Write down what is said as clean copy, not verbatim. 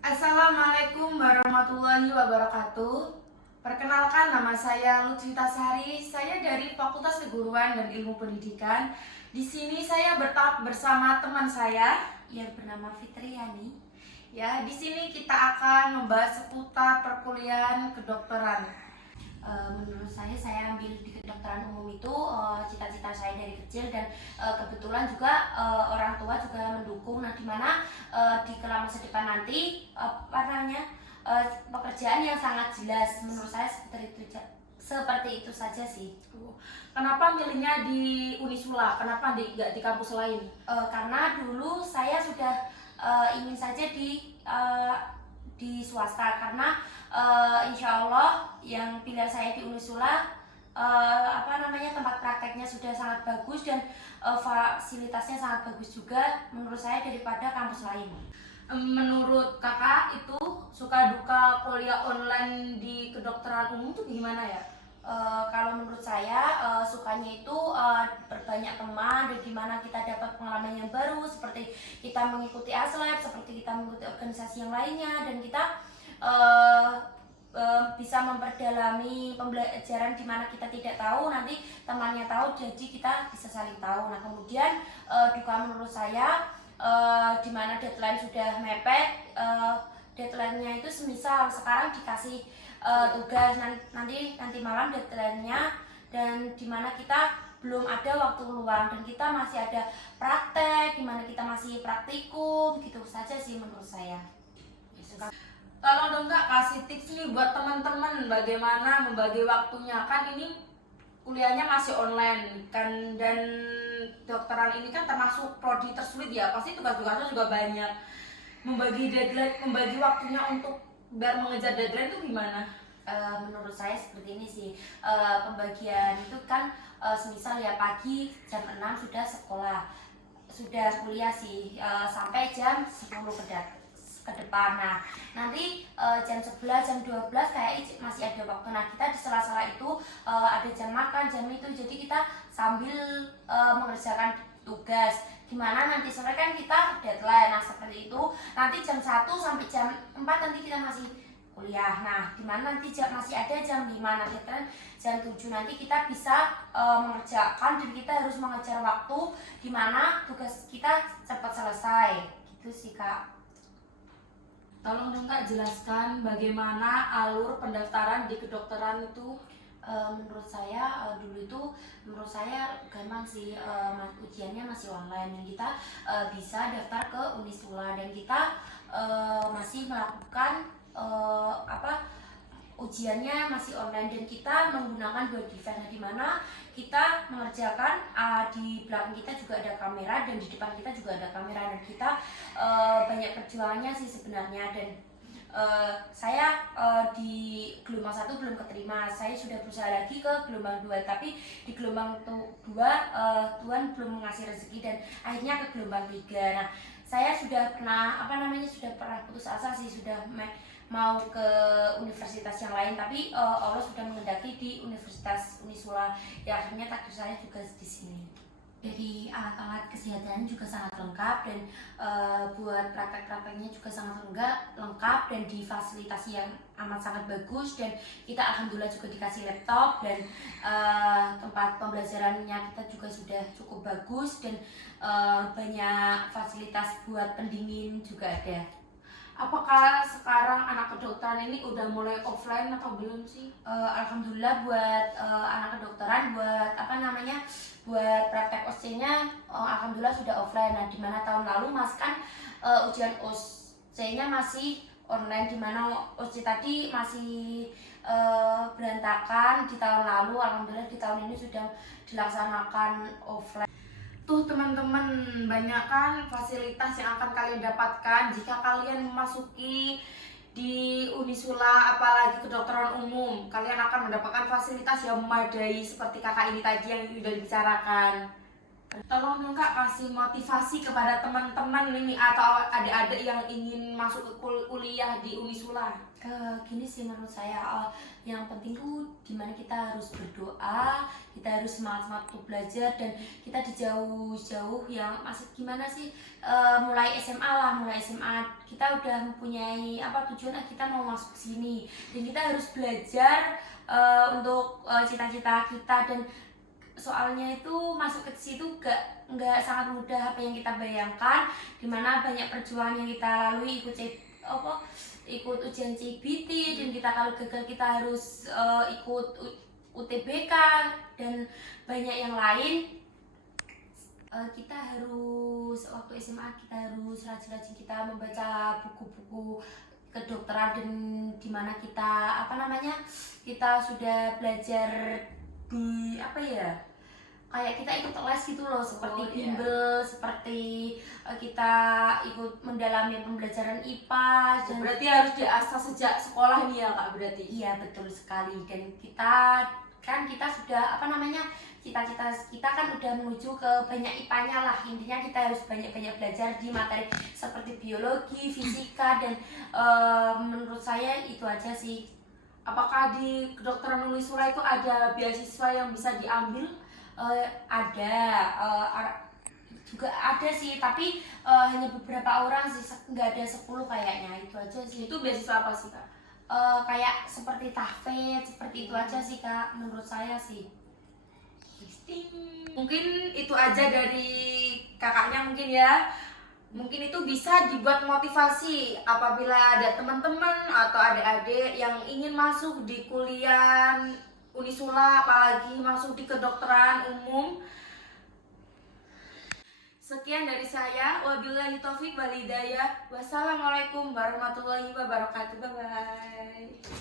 Assalamualaikum warahmatullahi wabarakatuh. Perkenalkan, nama saya Lutfita Sari. Saya dari Fakultas Keguruan dan Ilmu Pendidikan. Di sini saya bersama teman saya yang bernama Fitriani. Ya, di sini kita akan membahas seputar perkuliahan kedokteran. Menurut saya ambil di kedokteran umum itu cita-cita saya dari kecil, dan kebetulan juga orang tua juga mendukung. Nah, dimana di kelak masa depan nanti pekerjaan yang sangat jelas, menurut saya seperti itu saja sih. Kenapa milihnya di Unisula? Kenapa nggak di kampus lain? Karena dulu saya sudah ingin saja di swasta, karena insya Allah yang pilihan saya di Unisula tempat prakteknya sudah sangat bagus, dan fasilitasnya sangat bagus juga menurut saya daripada kampus lain. Menurut kakak itu suka duka kuliah online di kedokteran umum itu gimana ya? Kalau menurut saya sukanya itu berbanyak teman, dan dimana kita dapat pengalaman yang baru, seperti kita mengikuti aslab, seperti kita mengikuti organisasi yang lainnya, dan kita bisa memperdalami pembelajaran di mana kita tidak tahu, nanti temannya tahu, jadi kita bisa saling tahu. Nah, kemudian duka menurut saya di mana deadline sudah mepet, deadline-nya itu semisal sekarang dikasih tugas nanti malam deadline-nya, dan dimana kita belum ada waktu luang, dan kita masih ada praktek dimana kita masih praktikum, gitu saja sih menurut saya. Tolong dong Kak, kasih tips nih buat teman-teman bagaimana membagi waktunya. Kan ini kuliahnya masih online kan, dan dokteran ini kan termasuk prodi tersulit ya, pasti tugas-tugasnya juga banyak. Membagi deadline, membagi waktunya untuk biar mengejar deadline itu gimana? Menurut saya seperti ini sih, pembagian itu kan semisal ya pagi jam 6 sudah sekolah, sudah kuliah sih sampai jam 10 ke depan. Nah, nanti jam 11, jam 12 kayak masih ada waktu. Nah, kita di sela-sela itu ada jam makan, jam itu. Jadi kita sambil mengerjakan tugas. Gimana nanti sore kan kita deadline. Nah, seperti itu. Nanti jam 1 sampai jam 4 nanti kita masih kuliah. Nah, dimana nanti masih ada jam 5, nanti kan jam 7 nanti kita bisa mengerjakan, dan kita harus mengejar waktu dimana tugas kita cepat selesai. Gitu sih Kak. Tolong dong Kak jelaskan bagaimana alur pendaftaran di kedokteran itu. Menurut saya dulu itu menurut saya gampang sih, ujiannya masih online, dan kita bisa daftar ke Unisula, dan kita masih melakukan ujiannya masih online, dan kita menggunakan 2 device, di mana kita mengerjakan di belakang kita juga ada kamera, dan di depan kita juga ada kamera, dan kita banyak perjuangannya sih sebenarnya. Dan saya di gelombang 1 belum keterima, saya sudah berusaha lagi ke gelombang 2, tapi di gelombang 2 Tuhan belum mengasih rezeki, dan akhirnya ke gelombang 3. Nah, saya sudah pernah putus asa sih, sudah mau ke universitas yang lain, tapi Allah sudah menghendaki di Universitas Unisula, ya akhirnya takdir saya juga di sini. Jadi alat-alat kesehatan juga sangat lengkap, dan buat praktek-prakteknya juga sangat lengkap, dan difasilitasi yang amat sangat bagus, dan kita alhamdulillah juga dikasih laptop, dan tempat pembelajarannya kita juga sudah cukup bagus, dan banyak fasilitas buat pendingin juga ada. Apakah sekarang anak kedokteran ini udah mulai offline atau belum sih? Alhamdulillah buat anak kedokteran, buat praktek OSCE-nya alhamdulillah sudah offline. Nah, dimana tahun lalu kan ujian OSCE-nya masih online, dimana OSCE tadi masih berantakan di tahun lalu. Alhamdulillah di tahun ini sudah dilaksanakan offline. Tuh teman-teman, banyak kan fasilitas yang akan kalian dapatkan jika kalian memasuki di Unisula, apalagi kedokteran umum. Kalian akan mendapatkan fasilitas yang memadai seperti kakak ini tadi yang sudah dibicarakan. Tolong dong Kak kasih motivasi kepada teman-teman ini atau adik-adik yang ingin masuk ke kuliah di Unisula. Gini sih menurut saya, yang penting tuh dimana kita harus berdoa, kita harus semangat-semangat untuk belajar, dan kita di jauh-jauh yang masih gimana sih, mulai SMA lah, mulai SMA kita udah mempunyai apa tujuan, kita mau masuk sini, dan kita harus belajar untuk cita-cita kita. Dan soalnya itu masuk ke situ nggak sangat mudah apa yang kita bayangkan, dimana banyak perjuangan yang kita lalui, ikut ujian CBT, dan kita kalau gagal kita harus ikut UTBK dan banyak yang lain. Kita harus waktu SMA kita harus rajin-rajin kita membaca buku-buku kedokteran, dan dimana kita kita sudah belajar di apa ya, kayak kita ikut les gitu loh, seperti bimbel, seperti kita ikut mendalami pembelajaran IPA. Dan berarti harus diasah sejak sekolah nih ya Kak berarti. Iya betul sekali, dan kita sudah cita-cita kita kan udah menuju ke banyak IPA-nya lah. Intinya kita harus banyak-banyak belajar di materi seperti biologi, fisika, dan menurut saya itu aja sih. Apakah di kedokteran Unisula itu ada beasiswa yang bisa diambil? Juga ada sih, tapi hanya beberapa orang sih, nggak ada 10 kayaknya. Itu aja sih. Itu beasiswa apa sih Kak? Kayak seperti TAFE, seperti itu aja sih Kak, menurut saya sih. Mungkin itu aja dari kakaknya mungkin ya. Mungkin itu bisa dibuat motivasi apabila ada teman-teman atau adik-adik yang ingin masuk di kuliah Unisula, apalagi masuk di kedokteran umum. Sekian dari saya. Wabillahi taufik wal hidayah. Wassalamualaikum warahmatullahi wabarakatuh. Bye bye.